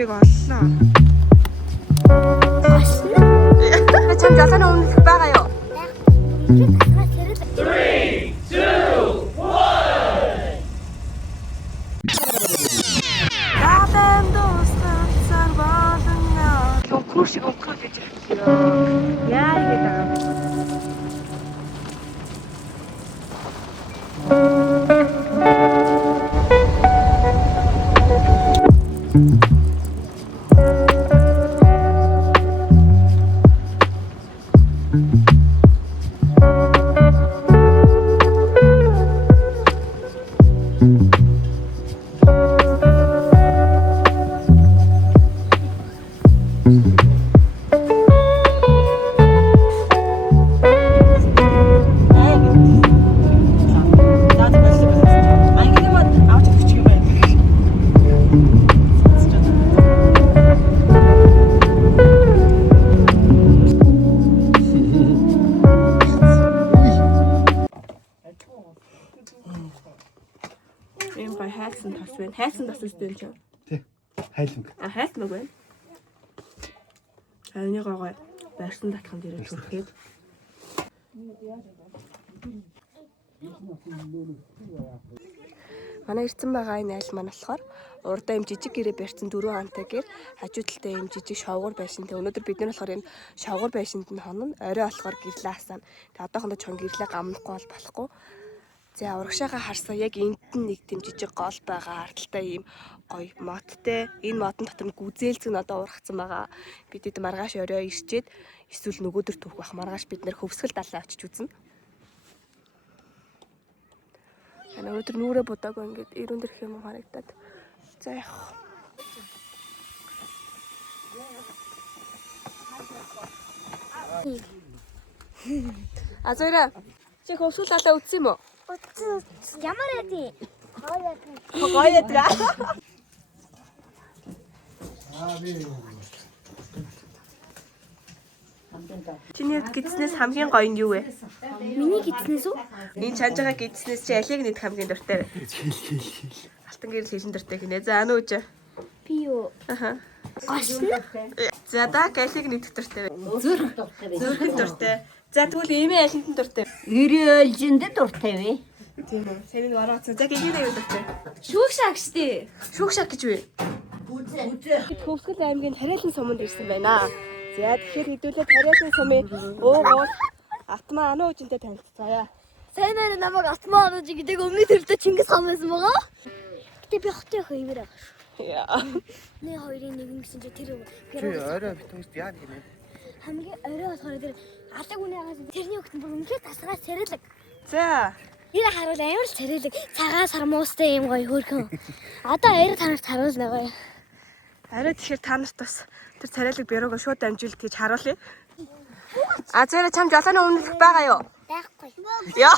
биднийг оллоо. Чам жолооны өмнөх байгаа юу? 3, 2, 1. Яадан дуусгацсан болно. Локур шиг өнгөө гэж хэлээ. Яа ингэ даа. Ийм гой хайсан тас байна. Хайсан тас үстэй ч. Тий. Хайлмаг. Хайлмаг байна. Хавны гой байрсан татхан дээр зүрхэд. Манай ирсэн байгаа энэ айл маань болохоор урдаа юм жижиг гэрээ барьсан 4 хантайгээр хажуу талдаа юм жижиг шовгор байшин. Тэг өнөөдөр бид нар болохоор энэ шовгор байшинд нь хонно. Орой болохоор гэрлээ асаана. Тэг одоохондоо чон гэрлээ гамнахгүй бол болохгүй. За урагшаага харсаа яг энд нь нэг тийм жижиг гол байгаа. Ардталтай ийм гоё модтой. Энэ модон дотор нь гүзээлцэн одоо ургацсан байгаа. Бид хэд маргааш орой ирчээд эсвэл нөгөөдөр түүх бах маргааш бид нэр хөвсгөл далаа очиж үзнэ. Өнөөдөр нүрэ бодаагүй ингээд ирүүн дэрх юм харагдаад. За яах. Азойра чи хөвсгөл далаа үзсэн юм уу? Ямар яа? Гоё яа. Чиний гидснээс хамгийн гоё нь юу вэ? Миний гидснээс үү? Энэ чанж байгаа гидснээс чи алийг нэгдэх хамгийн дуртай вэ? Алтан гэрэл хэлэн дуртай гинэ. За ануу үжи. Би юу? Аха. Гошна. За даа алийг нэгдэх дуртай вэ? Зүрхэн дуртай. За тэгвэл эмээ алинд дуртай. Өрөөлжинд дуртай вэ? Тийм үү. Сэрийн орооцсон. За гинэ юу дуртай? Шүүх шагштэй. Шүүх шаг гэж вэ? Хөвсгөл аймгийн Тариалан суманд ирсэн байна. За тэгэхээр хэдүүлээ Тариалан сумын уугуул Атмаа ануу үжинтэй танилцгаая. Сайн нэр намайг Атмаа анууж гэдэг өмнө төрөлтөө Чингис хаан байсан байгаа. Гэтэ би хотын хөө имэр байгаа шүү. Яа. Нэг хоёрын нэг юм гэсэн чи тэр Орой битүүс яа гэнэ. хамгийн орой болохоор тэр алаг үнийгээс тэрний хөлтөнд бүр үнэхээр тасгаас царайлаг. За Нэр харуул амар л царайлаг. Цагаан сармуустай юм гоё хөөрхөн. Одоо аяр танарт харуулна гоё. арай тэгэхээр та нарт бас тэр царайлаг бюрог шууд дамжуулт гэж харуулъя. А зэрэг чам жолооны өмнөх байгаа юу? Байхгүй. Яа,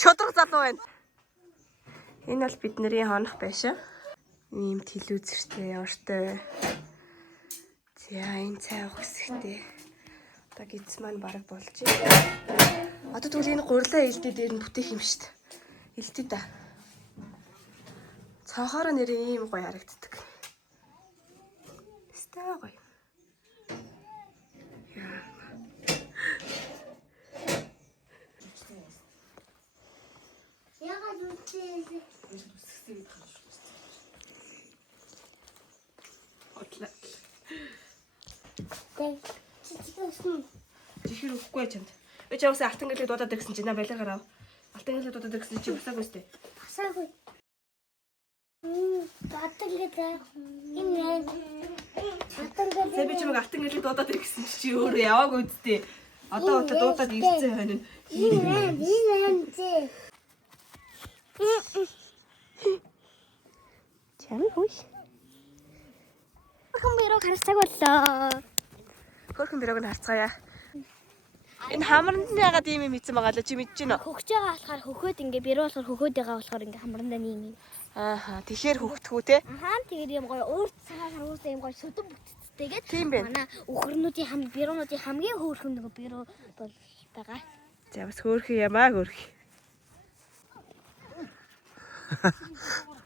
шудраг залуу байна. Энэ бол бидний хонох байшаа. Ийм телевизэртэй, ортой. За энэ цай уух хэсэгтэй. Одоо гидс маань бараг болж байна. Одоо тэгвэл энэ гурилаа илдээ дээр нь бүтээх юм шүү дээ. Илдээ да. Цаахаараа нэрээ ийм гоё харагддаг. Стаа гоё. Ягаад үгүй. Чихэр өгөхгүй чамд. Би ч явсаа алтан гэлээ дуудаад ирсэн чинь на балигаар ав. Алтан гэлээ дуудаад ирсэн чи басаагүй сте. Басаагүй. Баталгаа. Энэ баталгаа. Тэ би чимэг алтан гэлээ дуудаад ирсэн чи өөрөө яваагүй үсттэй. Одоо удаа дуудаад ирсэн хойно. Чам хөөш. Хөрхөн бирог харцаг боллоо. Хөрхөн бирог нь харцгаая. Энэ хамранд нь ягаад ийм юм ийцэн байгаа л чи мэдэж байна уу? Хөгж байгаа болохоор хөхөөд ингээ бирoo болохоор хөхөөд байгаа болохоор ингээ хамрандаа нэг. Ааха тэгэхээр хөгтгүү те. Ахаа тэгээд юм гоё уурт цагаан харуулсан юм гоё сүдэн бүтцтэйгээд Тийм байна. манай өхөрнүүдийн бироонуудын хамгийн хөөрхөн нэг бирoo бол байгаа. За бас хөөрхөн ямаа хөөрхөн.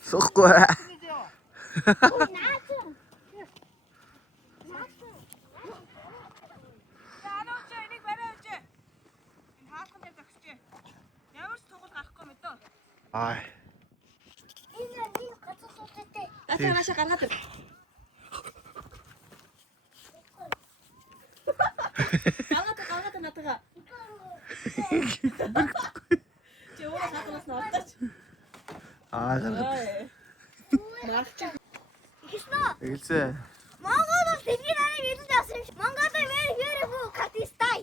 Суухгүй. Аа. Энэ газар суудтай. Атаагаашаа гаргаад ир. Гаргаад натагаа. Чи өөрөө хатнаас нь олдооч. Аа гаргаад. Марч. Ихснэ. Эгэлзээ. Монгол бол тэдний нарыг хэлж авсан юм. Монгол very good картистай.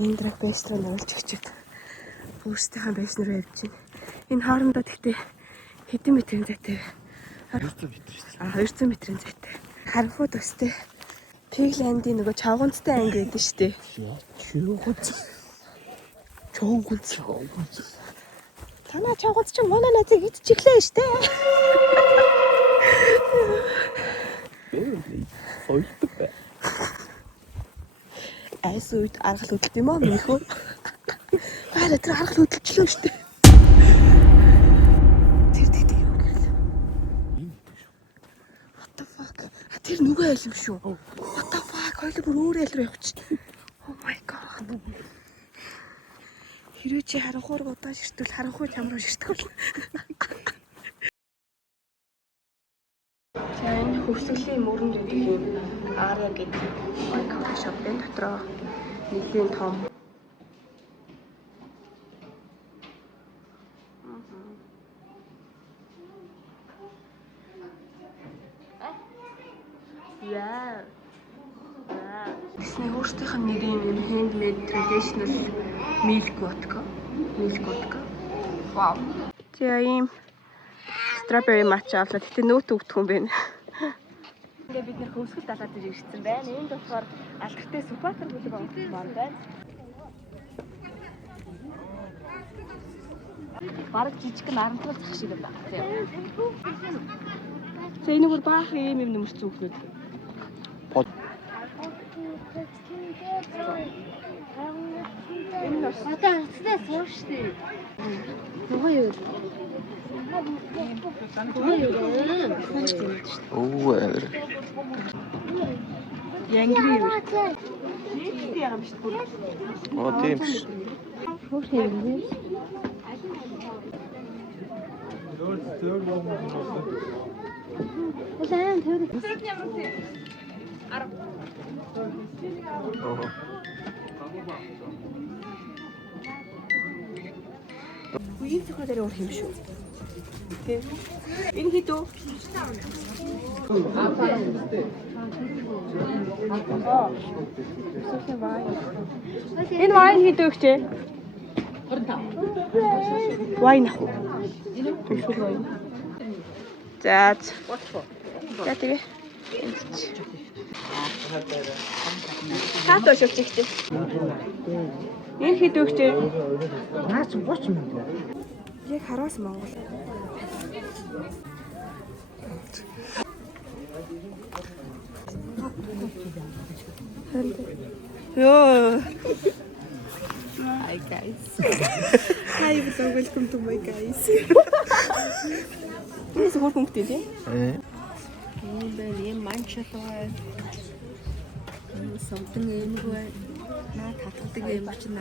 Энэ драг бэстрэн оолж өгчөд. Өөрсдийнхээ бэснэр явж байна. Энэ хоорондоо тэгтээ хэдэн метрийн зайтай вэ? 200 м шүү дээ. 200 метрийн зайтай. Харанхууд өстэй. Пигландын нөгөө чавганцтай анги байдаг шүү дээ. Чавганц. Танаа чавганц чинь манай найзыг идчихлээ шүү дээ. Соёлтой бай. Айс үед аргал хөдөлт юм аа минийхөө. Баараа тэр аргал хөдөлчлөө шүү дээ. Тэр юу гэлээ. What the fuck? Тэр нүгэ айл юм шүү. What the fuck? Хоёул бүр өөр айл руу явчих. Oh my god. Хэрвээ чи харанхуур удаан ширтвэл харанхуй чам руу ширтгэв. За энэ хөвсгөлийн мөрөнд гэдэг юм Аря гэдэг кофе шоп энэ дотроо нэлийн том. Яа. Тэсний өөрсдийнх нь нэг юм handmade traditional milk vodka. Вау. За ийм strawberry matcha авлаа. Гэтэ нөт өгдөх юм байна. Ингээ бид нэр хөвсгөл далаад ирсэн байна. Энд болохоор алдартай супатер бүлэг онцлог байна. Бараг жижиг нарантлал зах шиг байна. За энэ бүр баах юм нөмөрч зүгнүүд. Энэ одоо хэвчээ сууштай. Нугаа юу? Оо авир. Янгри юу? Тийм юм шүү дээ. Оо тийм ш. Хөөс хэрэг. Улаан тэр. Oo. Үеийн цохолоор өөр юм шүү. Тийм. Энэ хідөө. Энэ вайн хідөө ихтэй. 25. Вайн ах уу? Энэ шүү вайн. За. За тэгээ. Хатаа шилжихтэй. Энэ хідөө ихтэй. Наач 30 мянга. Яг хараас Монгол. Йоо. Hi guys. Hi, welcome to my guys. Энэ зөвхөн punkтэй тийм. Энэ бэлэн манчатай. Сомтон эмгүй. Наа татдаг юм чинь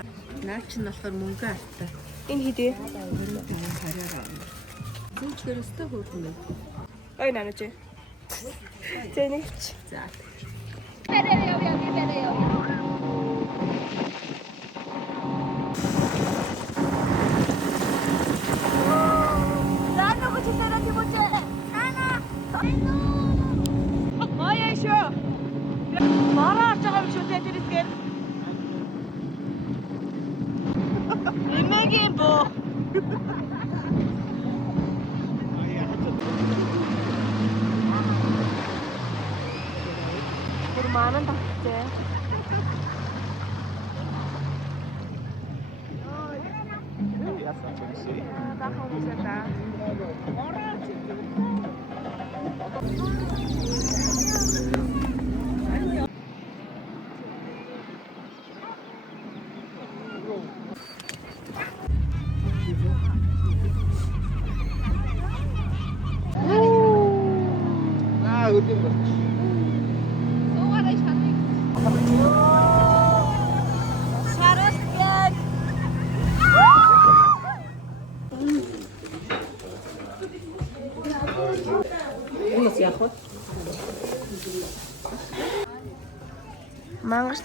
наа чинь болохоор мөнгө алтай. Энэ хідээ. Хараараа. Зүгээрээ өстэй хөөрхөн байна. Ой нанаач. За нэгч. За. Манан таттай.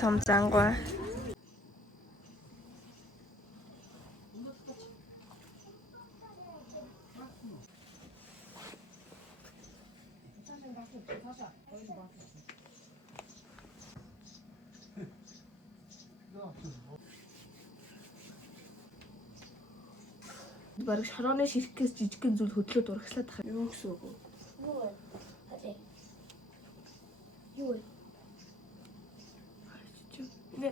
том зангуй. Бараг шорооны ширхгээс жижигхэн зүйл хөдлөөд урагшлаад тахаа. Юу гэсэн үг вэ? Юу вэ? Хатээ. Юу вэ? Нэ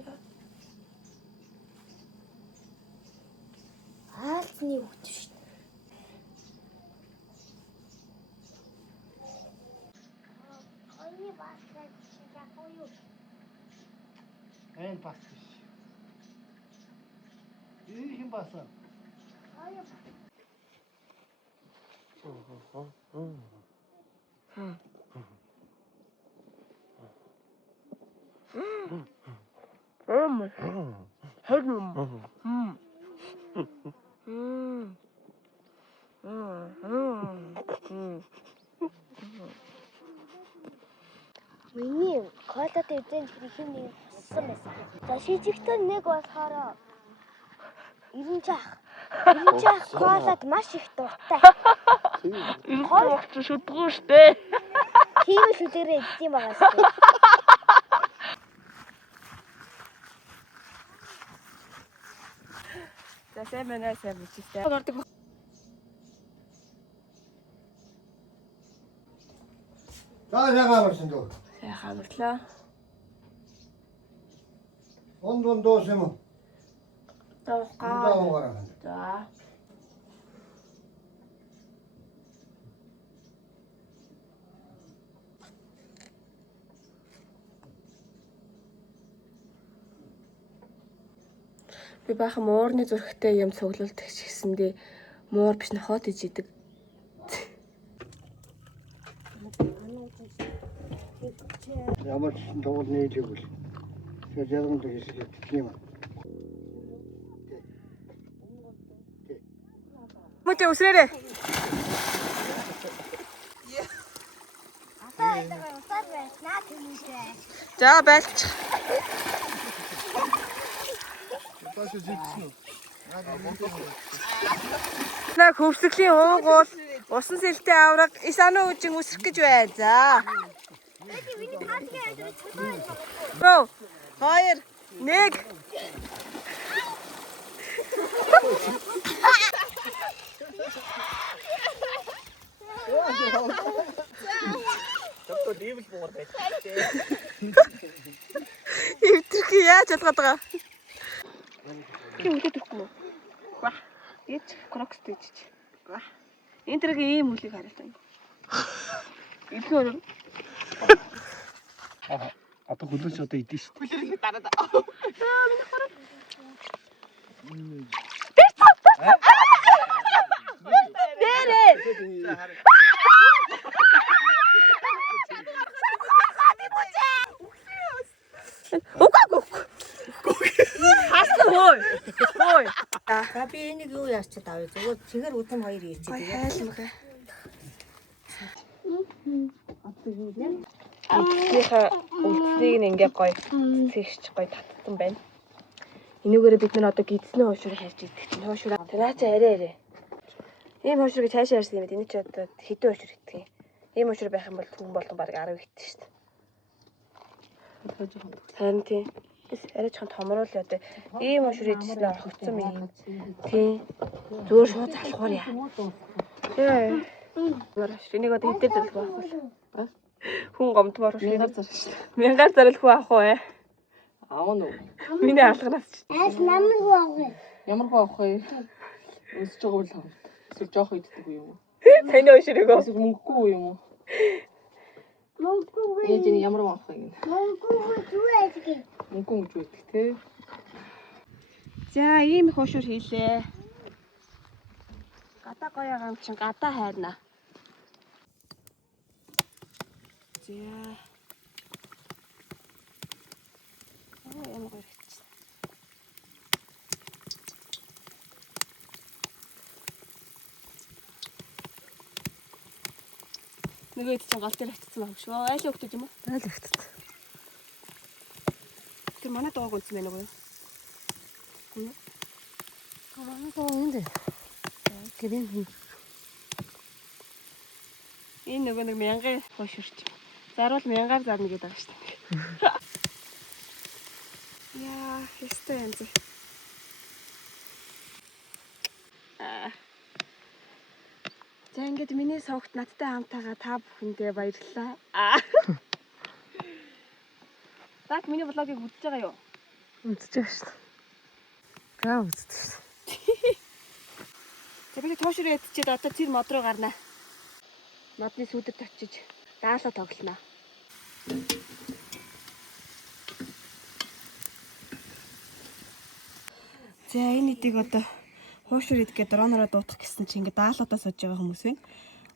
Аалзны хөвт шүү дээ. Ойны баслаа чигээ боёо. Айн бас биш. Ийм басан. Ойо. Миний колад эзэн чихрийн нэг хоссон байсан. За шижигтэр нэг болохоор 90 жаах. 90 жаах колад маш их дуртай. Хоолч шүдгүү штэ. Тийм л үдэрээ идэх юм байгаа шүү. За сайн байна сайн бичсэн. За яагаад барсан дөө? Сайхан амарлаа. Ондон доос юм уу? Тоохоо. Ундаа. За. Би баахан муурны зүрхтэй юм цуглуулт гэсэндээ муур биш нохот иж идэг. Ямар ч тоглол нээлгүүл. Тэгэхээр ялганд хийсэж идэх юм. Мөтэ үсрээрээ. Одоо энэ усаар байснаа тэмүүлээ. За байлч. На хөвсгөлийн уугуул усан сэлтэй авраг исано үжин үсрэх гэж бай. За. Бро. 2 1 Ивтрх яаж ялгаад байгаа? Би үлдээд өгөх юм уу? Ваа. Ийч крокс дийч. Ваа. Энэ төргийн ийм үлийг хараад байна. Илхүү. Одоо хөлөөч одоо идэв шүү. Хүлэрэх дараад. За би энийг юу яарчаад авъя. Зүгээр чихэр үтэм хоёр ирчээ. Хайлмага. Эцгийнхээ үлдсийг нь ингээ гоё цэгч гоё татсан байна. Энүүгээрээ бид нар одоо гидсний хуушур харж идэх чинь хуушур. Тэраа чи арай. Ийм хуушурыг цаашаа ярьсан юм. Эний чи одоо хэдэн хуушур идэх юм. Ийм хуушур байх юм бол түн болгон баг 10 идэх шүү дээ. Харин тийм. Арай ч хон томруулъя одоо. Ийм хуушур идсэн орхигдсон юм. Тийм. Зүгээр шууд залхуур яа. Тий. Энийг одоо хэдээр зөөлөх байх вэ? Хүн гомдмоор шүү. Мянгаар зарилгүй авах уу? Аав нь Миний алганаас ч. Айс намайг авах. ямар хөө авах вэ? Өсөж байгаа бол хав. Эсвэл жоох иддэг үү юм уу? Таны өшрөгөө. Эсвэл мөнгөгүй үү юм уу? Мөнгөгүй. Ээж нь ямар авах вэ гэнэ? Мөнгөгүй юу яадаг? Мөнгөө гэж үйдэг те. За ийм их хөшөр хийлээ. Гадаа гоё гам чин гадаа хайрна. За. Ямар гоё хэвчээ. Нөгөө хэд ч гол дээр хатцсан байх шүү. Айлын хөлтөд юм уу? Айл ихтэй. манай доог үнсэн байна уу? Манай доо энд. Гэрийн хүн. Энэ нөгөө нэг мянган хоширч. Заруул мянгаар зарна гэдэг байгаа шүү дээ. Яа, хэстэй юм зэ. За ингээд миний согт надтай хамтаага та бүхэндээ баярлалаа. Бат миний влогийг үзэж байгаа юу? Үзэж байгаа шүү дээ. Гаа үздэг шүү дээ. За би тоошроо ядчихэд одоо тэр мод руу гарнаа. Модны сүдэд очиж даалаа тоглоно. За энэ эдийг одоо хуушур идгээ дронороо дуутах гэсэн чи ингээд даалуудаа сууж байгаа хүмүүс байна.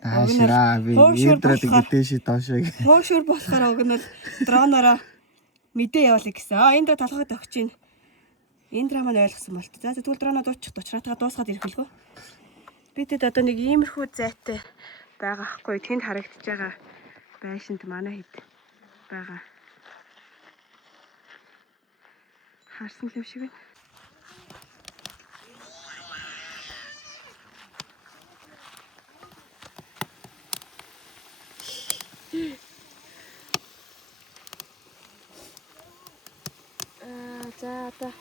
Аашраа би эдрээд гэдээш доошоо. Хуушур болохоор уг нь бол дронороо мэдээ явуулъя гэсэн. Энд дэ толгойд өгч чинь. Энэ драма нь ойлгосон болт. За тэгвэл дроноо дуучих дуучраатаа дуусгаад ирэхэлгүй. Бидэд одоо нэг иймэрхүү зайтай байгаа хгүй тэнд харагдаж байгаа байшинд манай хэд байгаа. Харсан юм шиг байна. За одоо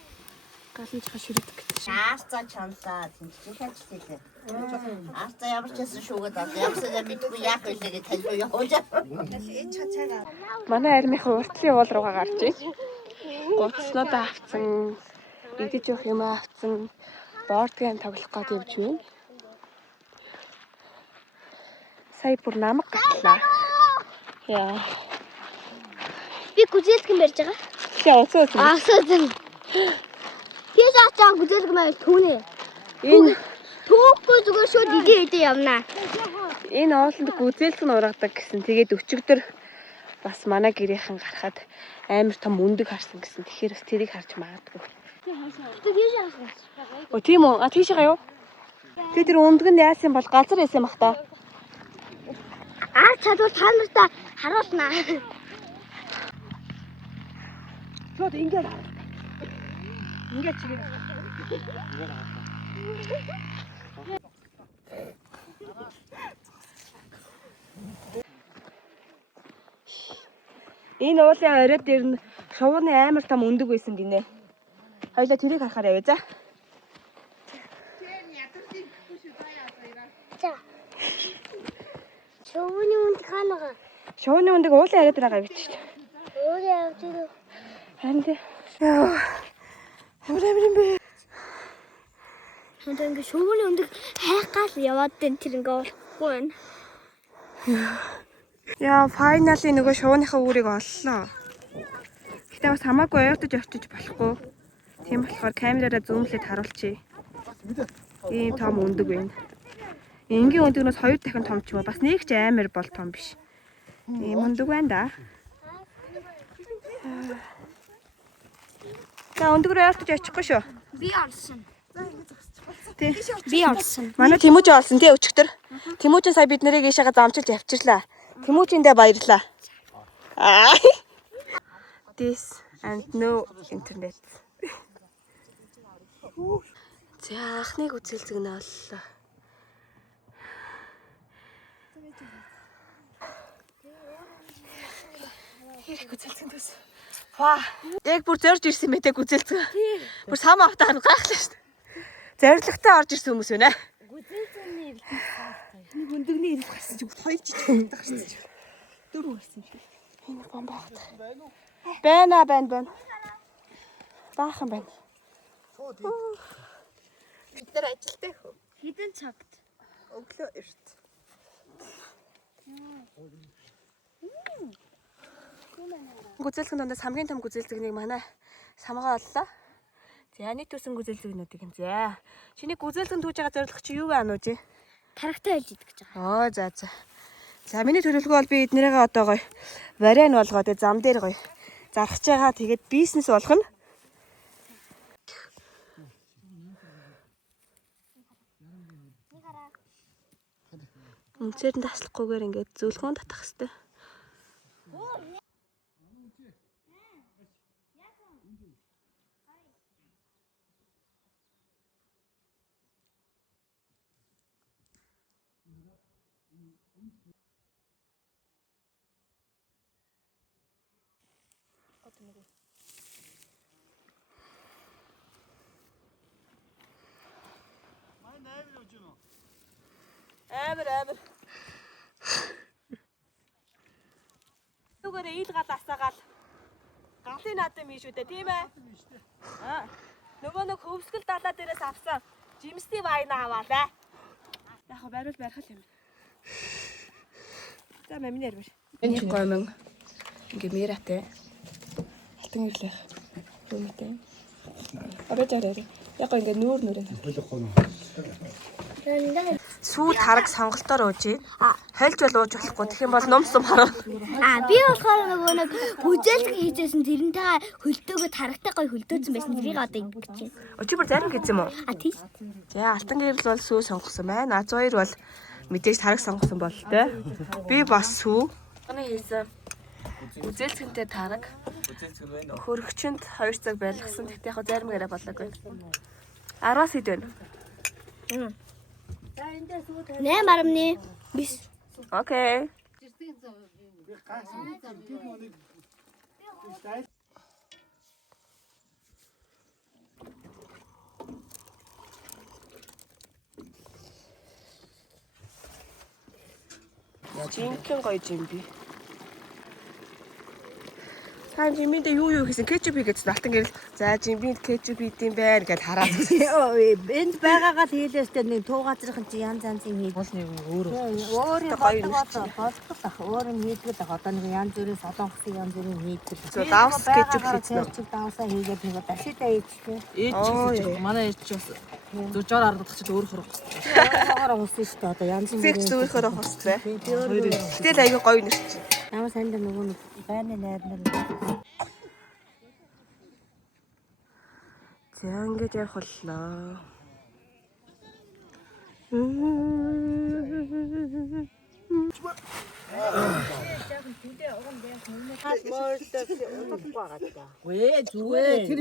галанч хаширдаг гэдэг шиг. Аарцаа чанлаа тэмцэж ажиллая. Аарцаа ямар ч байсан шүүгээд авсан. Ямсаа мэдгүй яах вэ гэж таньж явж. Энэ цацаага. Манай армийнхаа уртлын уул руугаа гарч ийн. Гуцснуудаа авцсан, идэж явах юм авцсан, борд гейм тоглох гээд явж байна. Сая бүр намаг гатлаа. Яа. Би гүзээлгэн барьж байгаа. Тэгээ уцаа. Асуусан. Хийж очоо гүзээлгэн байл түүнээ. Энэ Түүхгүй зүгээр шууд идэ явнаа. энэ оолонд гүзээлгэн ургадаг гэсэн. Тэгээд өчигдөр бас манай гэрийнхэн гарахад амар том өндөг харсан гэсэн. Тэгэхээр бас тэрийг харж магадгүй. Тэгэж яасан. Оо тийм үү? А тийшээ юу? Тэгээ тэр өндөг нь яасан бол газар яасан бах та. Аа чадвар та нартаа харуулнаа. Шууд ингээд ингээд чигээр. Энэ уулын орой дээр нь шуурны амар том өндөг байсан гинэ. Хоёлаа тэрийг харахаар явъя за. За. Шовны үнд ханага. Шуурны өндөг уулын орой дээр байгаа гэж шүү дээ. Өөр явж ирээ. Харин тийм. Ямар юм бэ? Хоног ингэ шовны үндэг хайхгал яваад den тэр ингээ болохгүй байна. Яа, файналын нөгөө шууныхаа үүрийг оллоо. Гэтэ бас хамаагүй ойртож очиж болохгүй. Тийм болохоор камераараа зүүмлээд харуулчих. Ийм том өндөг байна. Энгийн өндөгнөөс 2 дахин том ч юм уу. Бас нэг ч амар бол том биш. Ийм өндөг байна да. За өндөг рүү ойртож очихгүй шүү. Би олсон. Тий. Би олсон. Манай Тэмүүж олсон тий өчтөр. Тэмүүж сая бид нарыг ийшээгээ замчилж авчирлаа. Тэмүүжиндээ баярлаа. This and no internet. За анхныг үзэлцэг нь оллоо. Хэрэг үзэлцэг төс. Ваа. Яг бүр зорж ирсэн мэтэй үзэлцэг. Бүр сам автаа гайхлаа шүү дээ. Зоригтой орж ирсэн хүмүүс байна. Гүзэлцэний Нэг өндөгний ирэх гарсан ч хоёр жижиг гарсан ч. Дөрөв гарсан ч. Энэ бомб багт. Байна. Баахан байна. Бид нар ажилтай хөө. хідэн цагт. Өглөө эрт. Гүзэлцэн дондоос хамгийн том гүзэлцэгнийг манай самгаа оллоо. За нийт төсөн гүзэлцэгнүүдийг юм. За. Чиний гүзэлцэн түүж байгаа зорилго чи юу вэ анууж? Тарагтай хэлж идэх гэж байгаа. Оо за. За миний төлөвлөгөө бол би эднэрээ одоо гоё вариан болгоод зам дээр гоё зархаж байгаа. Тэгээд бизнес болгоно. Үнцээр нь таслахгүйгээр ингээд зөвлгөөн татах хэвээр. Амар. Түгээр ил гал асаагаал. Галын наадам юм шүү дээ, тийм ээ? Аа. Нөгөө нэг хөвсгөл далаа дээрээс авсан жимсний вайн аваалаа. Яг хөө бариул барих юм. За мамины ярмаар. Энэ гомон ингээ мэратэй. Алтан ирлэх. Юмтэй. Оройжаарай. Яг ингээ нүүрээ. Сүү тараг сонголтоор ууж ийн. Хольж бол ууж болохгүй. Тэгэх юм бол нумсум хараа. Би болохоор нөгөө нэг хүзээлэг хийжсэн тэрнтэйгээ хөлтөөгөө тарагтай гоё хөлтөөцсөн байсан. Тэрийг одоо ингэж чинь. Өчигдөр зарим гэж юм уу? Тийм. За алтан гэрэл бол сүү сонгосон байна. Аз хоёр бол мэдээж тараг сонгосон болтой. Би бас сүү. Оны хийсэн. Үзэлцэнтэй тараг. Хөрөгчөнд 2 цаг байлгасан. Тэгтээ яг зарим гэрээ болоогүй. 10-аас хэд вэ? 8.9. Окей. Жинхэнэ гоё жимби. Сайн жимбиндээ юу гэсэн кетчуп хийгээдсэн алтан гэрэл. За жимбинд кетчуп хийдэм байх гэж хараад. Энд байгаагаа хийлээстэй нэг туу газрын чи янз янзын хийж бол нэг өөр болдог өөр нь хийдэг л одоо нэг янз бүрийн солонгосын янз бүрийн хийдэг. So давс кетчуп хийсэн. Чи давсаа хийгээд нэг дашита хийчихээ. Ээж манай ээж ч бас зуржаар аргадах чинь өөр хөрөх. Өөрөөр уусна шүү дээ одоо янз Зэг зөөхөрөө хостой. Тэгэл аягүй гоё нэрч. ямар санд нөгөө нэг байны найрнаар За ингэж явах боллоо. Вэ зүгээр тэр